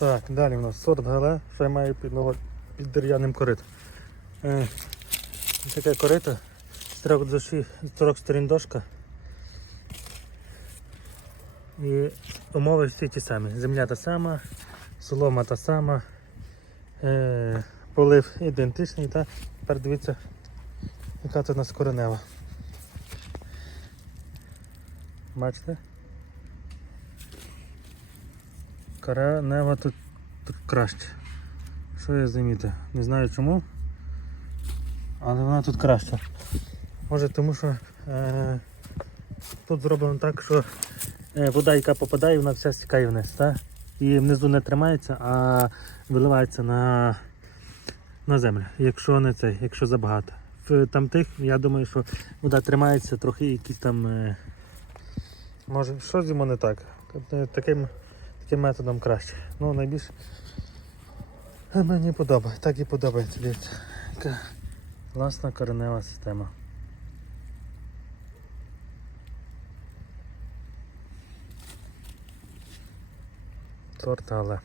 Так, далі у нас сорт гале, що я маю під, ногою- під дерев'яним коритом. Е, таке корито, з трьох, доші, з трьох сторін дошка. І умови всі ті самі. Земля та сама, солома та сама, е, полив ідентичний, та тепер дивіться, яка тут у нас коренева. Бачите? Коренева тут, тут краще. Що я замітив? Не знаю чому. Але вона тут краща. Може тому що е, тут зроблено так, що е, вода, яка попадає, вона вся стікає вниз. Та? І внизу не тримається, а виливається на, на землю, якщо не це, якщо забагато. В там тих, я думаю, що вода тримається трохи якісь там. Е, може, що з йому не так. Тобто Таким, таким методом краще. Ну, найбільше мені подобається. Так і подобається. Дивіться. Така Класна коренева система. Торт але.